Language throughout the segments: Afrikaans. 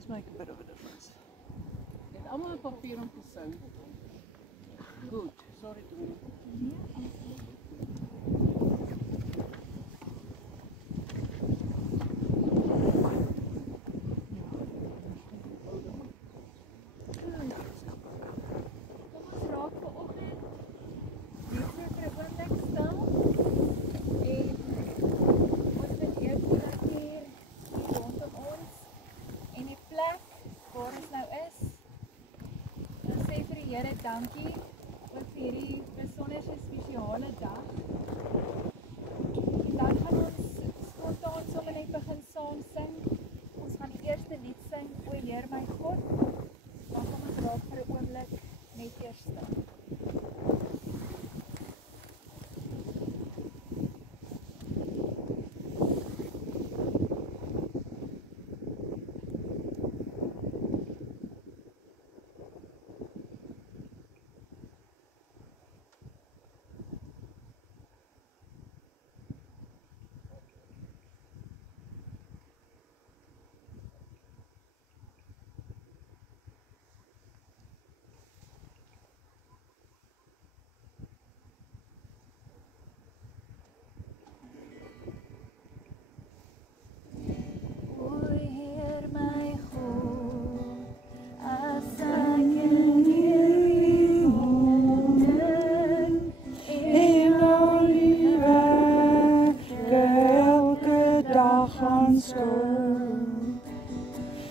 does make a bit of a difference. Het allemaal een papier om te sing. Goed, sorry Tony. Dankie ook vir hierdie besonderse spesiale dag. En dan gaan ons spontaan sommer net begin saam sing. Ons gaan die eerste lied sing, O Heer my God. Dan kom ons raak vir 'n oomblik net eers stil.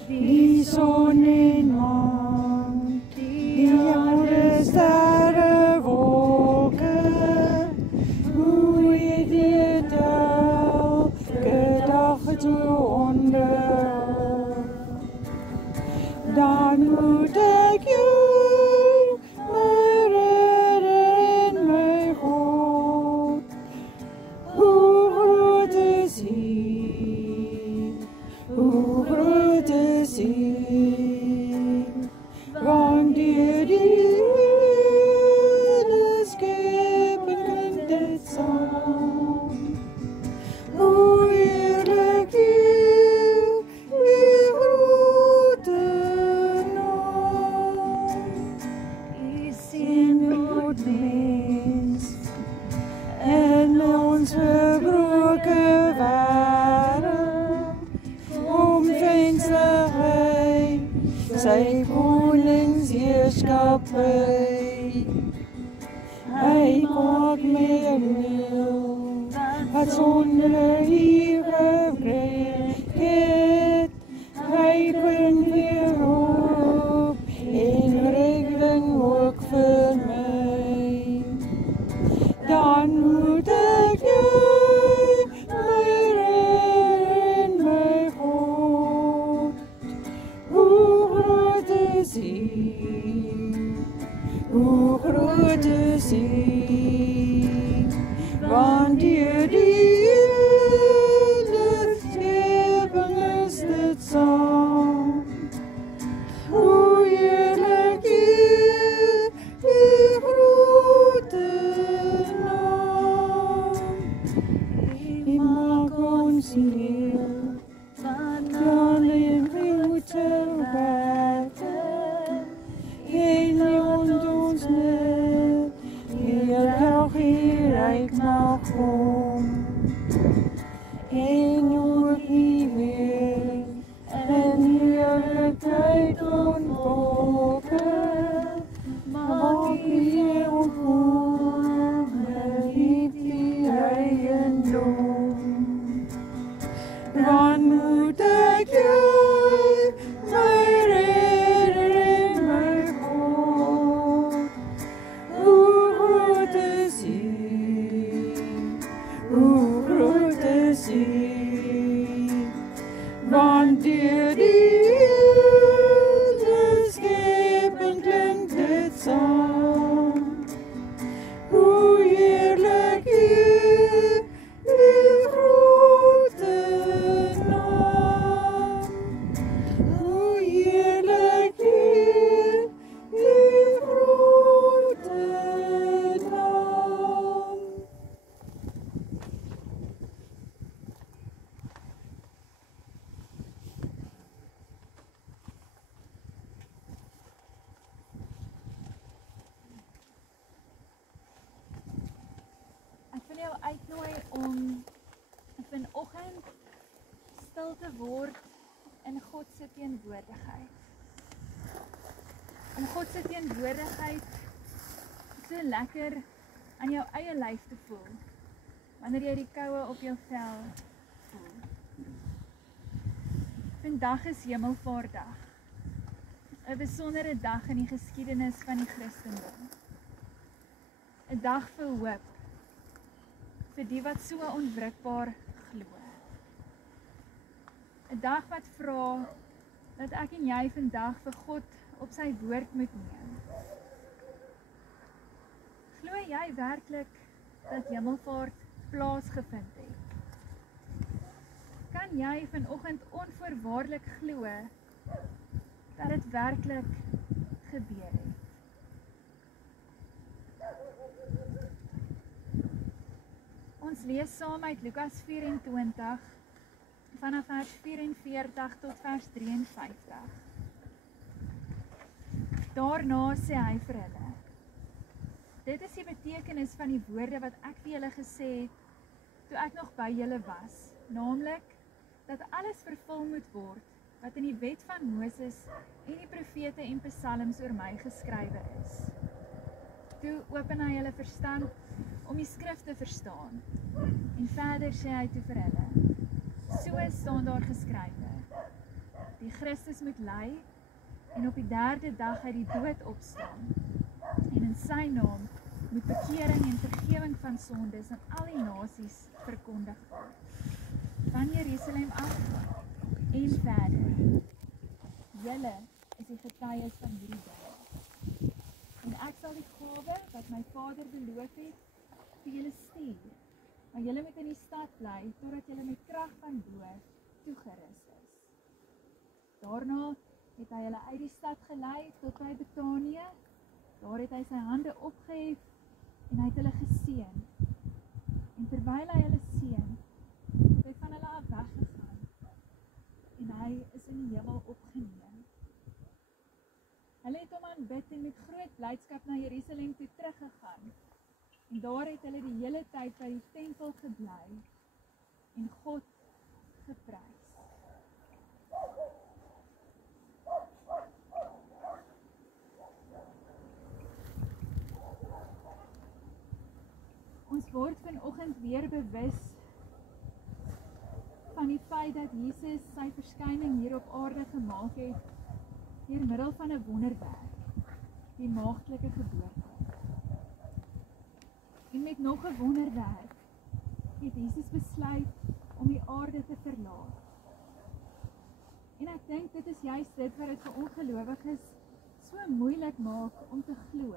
Die son en maan, die oude sterre wolke, hoe jy dit elke dag toe onderhou. Dan moet ek jou, my redder en my God, hoe groot is hy, hoe groot is hy, want deur die hele skepping klink dit saam. Hoe heerlik die grote naam. U sien God mens en ons verbroke wêreld omvensig hy sy koningsheerskappy. Hy maak meer wil wat sonder hier gebreek het. Hy bring weer op en redding ook vir my. Dan moet ek jy, my redder en my God, hoe groot is hy, hoe groot is hy, want deur die hele skepping is dit saam. Hoe heerlik die grote naam. Hy maak ons leef van alle grote wette en rond ons net elke ryk mag kom. En ook nie weer en heerlikheid ontwolke, maak nie ontkom met die eiendom. Dan moet ek jy, my redder en my God, hoe groot is hy, hoe groot is hy, want deur die hele skepping klink dit saam. Hoe heerlik die grote naam. Hoe heerlik die grote naam. uitnooi om vanoggend stil te word in God se teenwoordigheid. Om God se teenwoordigheid so lekker aan jou eie lyf te voel, wanneer jy die koue op jou vel voel. Vandag is Hemelvaartdag, 'n besondere dag in die geskiedenis van die Christendom. 'n Dag vir hoop, vir die wat so onwrikbaar glo. 'n Dag wat vra dat ek en jy vandag vir God op sy woord moet neem. Glo jy werklik dat Hemelvaart plaasgevind het? Kan jy vanoggend onvoorwaardelik glo dat dit werklik gebeur het? Ons lees saam uit Lukas 24 vanaf vers 44 tot vers 53. Daarna sê hy vir hulle: Dit is die betekenis van die woorde wat ek vir julle gesê het toe ek nog by julle was, naamlik dat alles vervul moet word wat in die wet van Moses en die profete en psalms oor my geskrywe is. Toe open hy hulle verstand om die skrif te verstaan. En verder sê hy toe vir hulle: So staan daar geskrywe: Die Christus moet ly en op die 3de dag uit die dood opstaan. En in sy naam moet bekering en vergewing van sondes aan al die nasies verkondig word. Van Jerusalem af en verder. Julle is die getuies van hierdie dinge. En ek sal die gawe wat my Vader beloof het vir julle stuur. Maar julle moet in die stad bly totdat julle met krag van bo toegerus is. Daarna het hy hulle uit die stad gelei tot by Betanië. Daar het hy sy hande opgehef en hy het hulle geseën. En terwyl hy hulle seën, het hy van hulle af weggegaan en hy is in die hemel opgeneem. Hulle het hom aanbid en met groot blydskap na Jerusalem toe teruggegaan. En daar het hulle die hele tyd by die tempel gebly en God geprys. Ons word vanoggend weer bewus van die feit dat Jesus sy verskyning hier op aarde gemaak het deur middel van 'n wonderwerk, die maagdelike geboorte. En met nog 'n wonderwerk het Jesus besluit om die aarde te verlaat. En ek dink dit is juist dit wat dit vir ongelowiges so moeilik maak om te glo.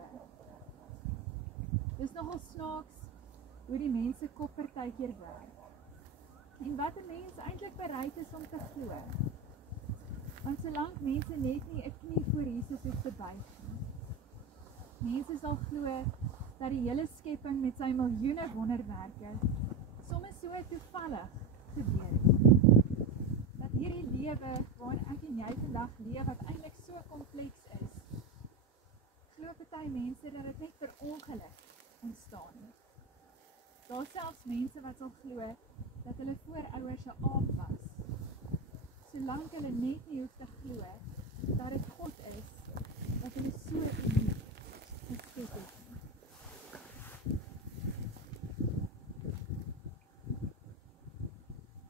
Dis nogal snaaks hoe die mense kop partykeer werk. En wat 'n mens eintlik bereid is om te glo. Want solank mense net nie 'n knie voor Jesus hoef te buig nie. Mense sal glo dat die hele skepping met sy miljoene wonderwerke soms so toevallig gebeur het. Dat hierdie lewe waarin ek en jy vandag leef, wat eintlik so kompleks is, glo party mense dat dit net per ongeluk ontstaan het. Daar selfs mense wat sal glo dat hulle voorouers 'n aap was, solank hulle net nie hoef te glo dat dit God is wat hulle so uniek geskep het.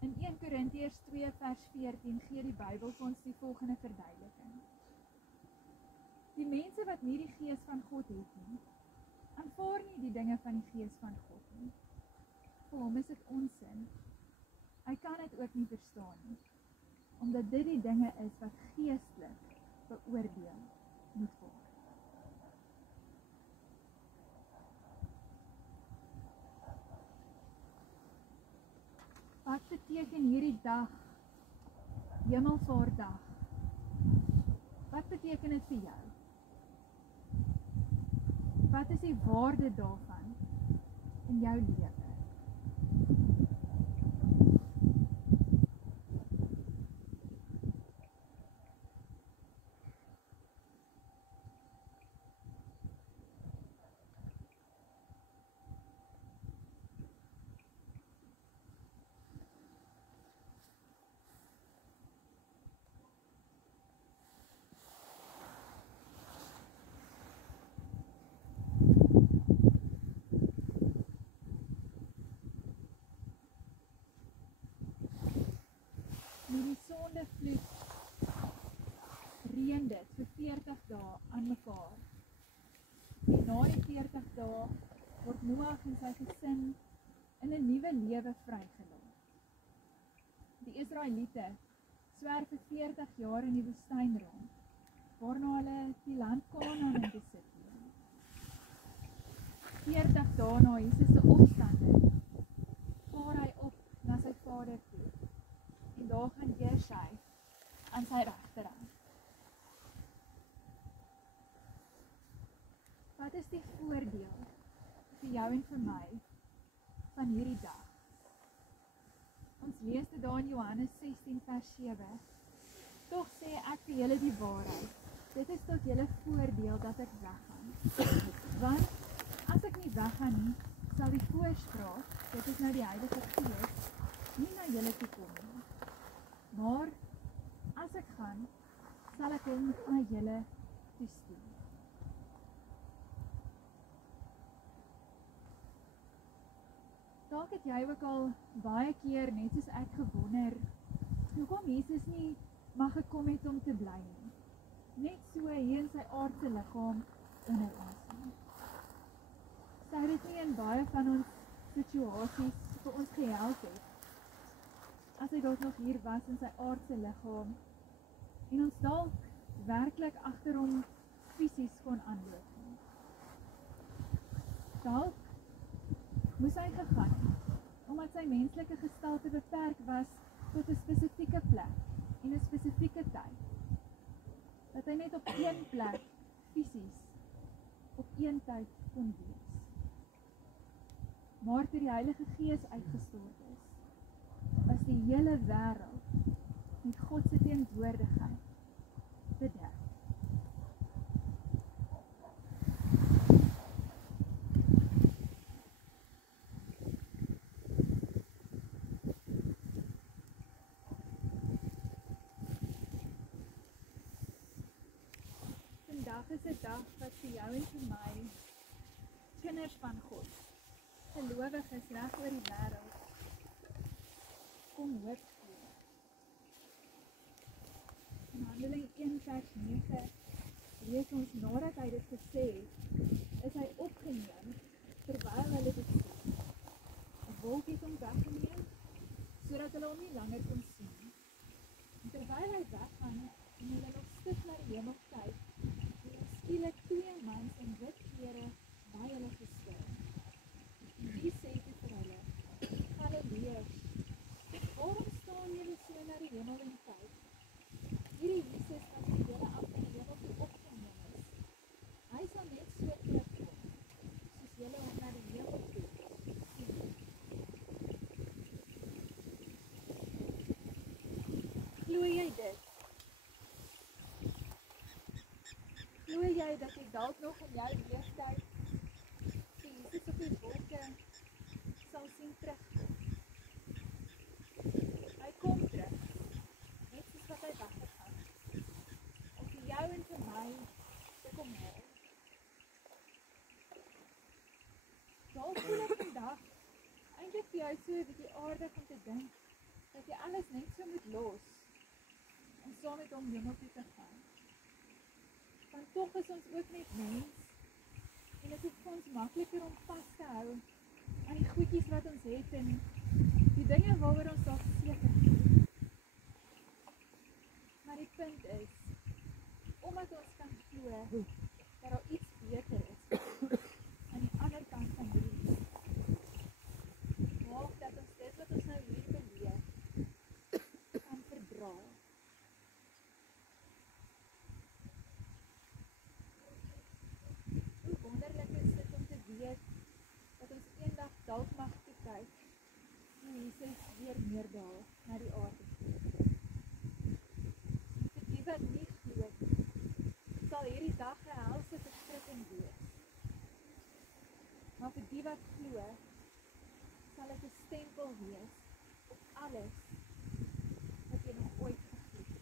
In 1 Korintiërs 2 vers 14 gee die Bybel vir ons die volgende verduideliking. Die mense wat nie die gees van God het nie, aanvaar nie die dinge van die gees van God nie. Vir hom is dit onsin. Hy kan dit ook nie verstaan nie, omdat dit die dinge is wat geestelik beoordeel moet word. Wat beteken hierdie dag, Hemelvaartdag? Wat beteken dit vir jou? Wat is die waarde daarvan in jou lewe? met die sondevloed reën dit vir 40 dae aan mekaar. En na die 40 dae word Noag en sy gesin in 'n nuwe lewe vrygelaat. Die Israeliete swerf vir 40 jaar in die woestyn rond, waarna hulle die land Kanaan in besit neem. 40 dae na Jesus se opstanding, vaar hy op na sy vader toe, en daar gaan heers hy aan sy regterhand. Wat is die voordeel vir jou en vir my van hierdie dag? Ons lees dit daar in Johannes 16 vers 7. Tog sê ek vir julle die waarheid, dit is tot julle voordeel dat ek weggaan. Want as ek nie weggaan nie, sal die Voorspraak, dit is nou die Heilige Gees, nie na julle toe kom nie. Maar as ek gaan, sal ek hom aan julle toestuur. Dalk het jy ook al baie keer, net soos ek, gewonder, hoekom Jesus nie mag gekom het om te bly nie. Net so hier in sy aardse liggaam onder ons nie. Sou dit nie in baie van ons situasies vir ons gehelp het, as hy dalk nog hier was in sy aardse liggaam, en ons dalk werklik agter hom fisies kon aanloop nie. Dalk moes hy gegaan, omdat sy menslike gestalte beperk was tot 'n spesifieke plek en 'n spesifieke tyd. Dat hy net op een plek fisies op een tyd kon wees. Maar toe die Heilige Gees uitgestort is, was die hele wêreld met God se teenwoordigheid bedek. Vandag is 'n dag wat vir jou en vir my, kinders van God, gelowiges reg oor die wêreld, kom hoop gee. In Handeling 1 vers 9 lees ons, nadat hy dit gesê het, is hy opgeneem terwyl hulle dit sien. 'n wolk het hom weggeneem, sodat hulle hom nie langer kon sien nie. En terwyl hy weggaan en hulle nog stig na die hemel kyk, skielik 2 mans in wit klere by hulle gestaan. En die sê vir hulle, Galileërs, waarom staan julle so na die hemel en kyk? Hierdie Jesus wat vir julle af die hemel toe opgeneem is, hy sal net so terugkom, soos julle hom na die hemel toe sien. Glo jy dit? Glo jy dat jy dalk nog in jou leeftyd vir Jesus op die wolke sal sien terugkom? Hy kom terug, net soos wat hy weggegaan het, om vir jou en vir my te kom haal. Dalk voel ek vandag eintlik vir jou so 'n bietjie aardig om te dink dat jy alles net so moet los om saam met hom hemel toe te gaan. Want tog is ons ook net mens, en dit is vir ons makliker om vas te hou aan die goedjies wat ons het en die dinge waaroor ons dalk seker voel. Maar die punt is, omdat ons kan glo dat daar iets beter is aan die ander kant van hierdie lewe, maak dat ons dit wat ons nou hier beleef kan verdra. Dat ons eendag dalk mag kyk hoe Jesus weer neerdaal na die aarde toe. Vir die wat nie glo, sal hierdie dag 'n helse verschrikking wees. Maar vir die wat glo, sal dit 'n stempel wees op alles wat jy nog ooit geglo het.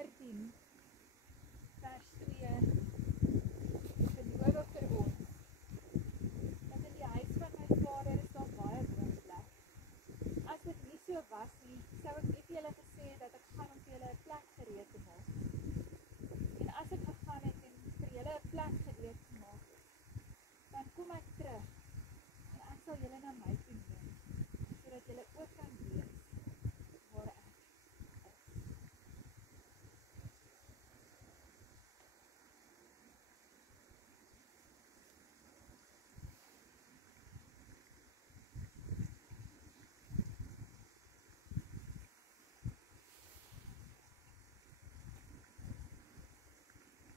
14 vers 2 genoeg vir ons. Dat in die huis van my vader is daar baie woonplek. As dit nie so was nie, sou ek nie vir julle gesê het dat ek gaan om vir julle 'n plek gereed te maak. En as ek gegaan het en vir julle 'n plek gereed te maak, dan kom ek terug en ek sal julle na my toe neem, sodat julle ook kan weet waar ek is.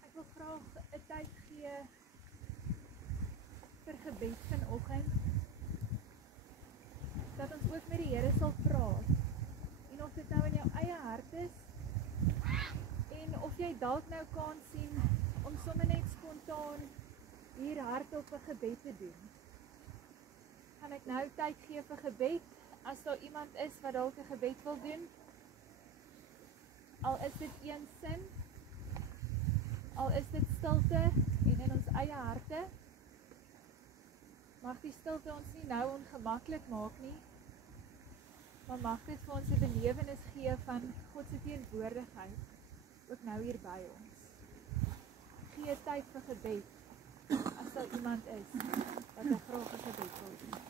Ek wil graag 'n tyd gee vir gebed vanoggend, dat ons ook met die Here sal praat, en of dit nou in jou eie hart is, en of jy dalk nou kan sien, om sommer net spontaan hier hardop 'n gebed te doen. Gaan ek nou tyd gee vir gebed, as daar iemand is wat dalk 'n gebed wil doen, al is dit een sin, al is dit stilte en in ons eie harte, mag die stilte ons nie nou ongemaklik maak nie, maar mag dit vir ons 'n belewenis gee van God se teenwoordigheid, ook nou hier by ons. Gee tyd vir gebed, as daar iemand is, wat graag 'n gebed wil doen.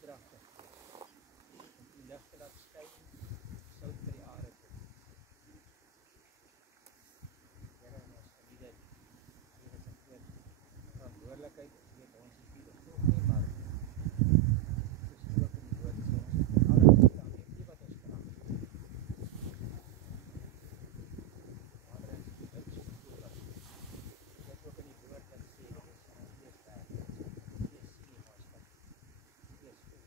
lewenskragte om die lig te laat skyn, sout vir die aarde te doen. Here, en ons geniet dit. Hier is 'n groot verantwoordelikheid. Ons weet ons is nie bevoeg nie, maar soos ook in die woord sê, ons het alles gestaan, nie wat ons krag. Vader, ons is niks bevoeg wat. Dit ook in die woord wat sê, dit is in ons gees werk. Gees sien nie, maar ons kan gees voel.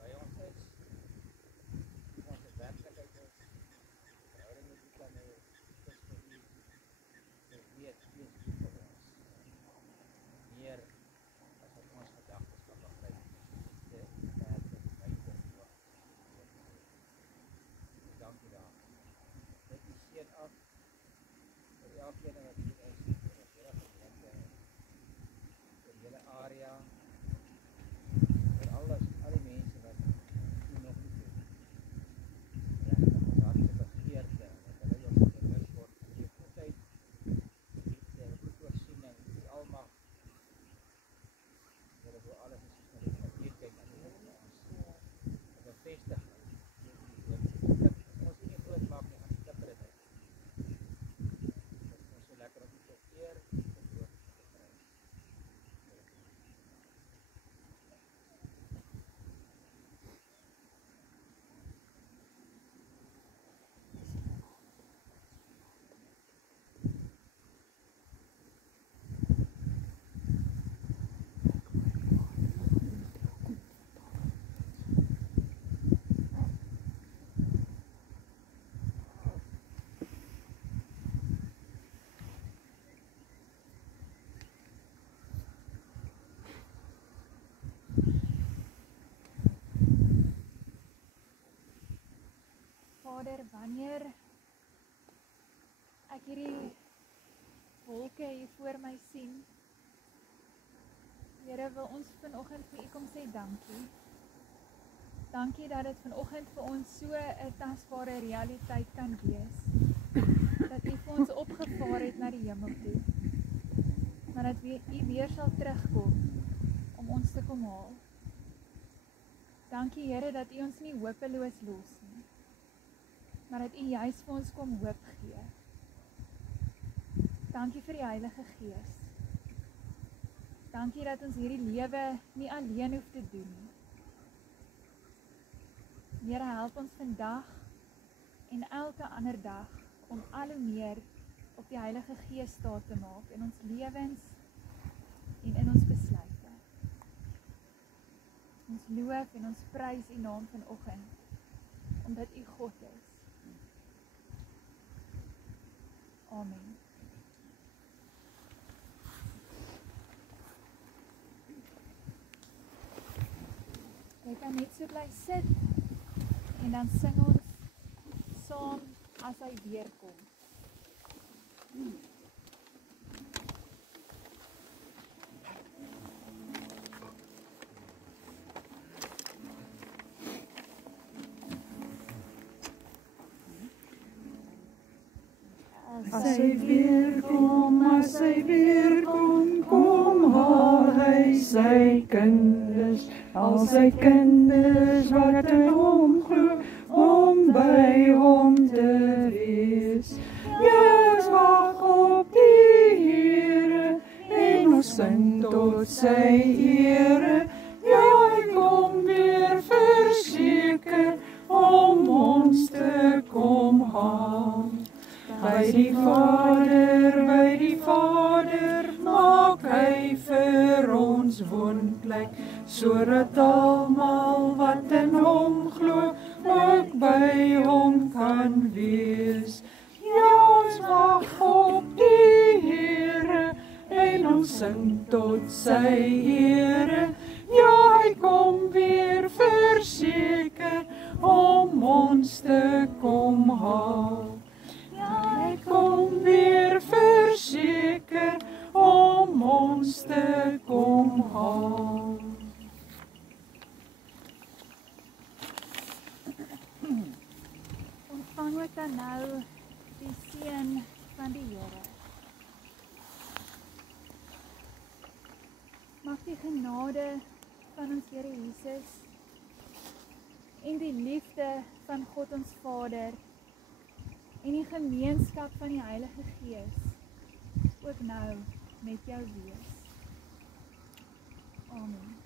By ons is, ons het werklikheid is, verhouding met die kan hê, is vir u, vir weet, wees lief vir ons. Meer as wat ons gedagtes kan begryp, de werklik, buite, hoog. Dankie daarvoor. Dit die seën af, vir elkeen wat hier is, vir ons hele gemeente, vir die hele area, vir al die mense wat u nog nie doen. Regtig, ons hartse begeerte, dat hulle jou bewus word van die goedheid, liefde, die voorsiening, die almag. Here, hoe alles is soos na die papier kyk, en die vir ons. En bevestig ons nie groot maak nie, gaan skipper dit uit. Dit is ons so lekker om u te eer, te loof, te prys. Vader, wanneer ek hierdie wolke hier voor my sien, Here, wil ons vanoggend vir u kom sê dankie. Dankie dat dit vanoggend vir ons so 'n tasbare realiteit kan wees. Dat u vir ons opgevaar het na die hemel toe. Maar dat u weer sal terugkom om ons te kom haal. Dankie Here dat u ons nie hopeloos los nie, maar dat u juis vir ons kom hoop gee. Dankie vir die Heilige Gees. Dankie dat ons hierdie lewe nie alleen hoef te doen nie. Here, help ons vandag en elke ander dag om al hoe meer op die Heilige Gees staat te maak in ons lewens en in ons besluite. Ons loof en ons prys u naam vanoggend, omdat u God is. Amen. Jy kan net so bly sit en dan sing ons saam as hy weer kom. As hy weer kom, kom haal hy sy kinders, al sy kinders wat in hom glo, om by hom te wees. Ja, ons wag op die Here, en ons sing tot sy ere. Ja, hy kom weer verseker, om ons te kom haal. By die Vader, maak hy vir ons woonplek, sodat almal wat in hom glo, ook by hom kan wees. Ja, ons wag op die Here, en ons sing tot sy ere. Ja, hy kom weer verseker, om ons te kom haal. Hy kom weer verseker, om ons te kom haal. Ontvang ook dan nou die seën van die Here. Mag die genade van ons Here Jesus en die liefde van God ons Vader en die gemeenskap van die Heilige Gees ook nou met jou wees. Amen.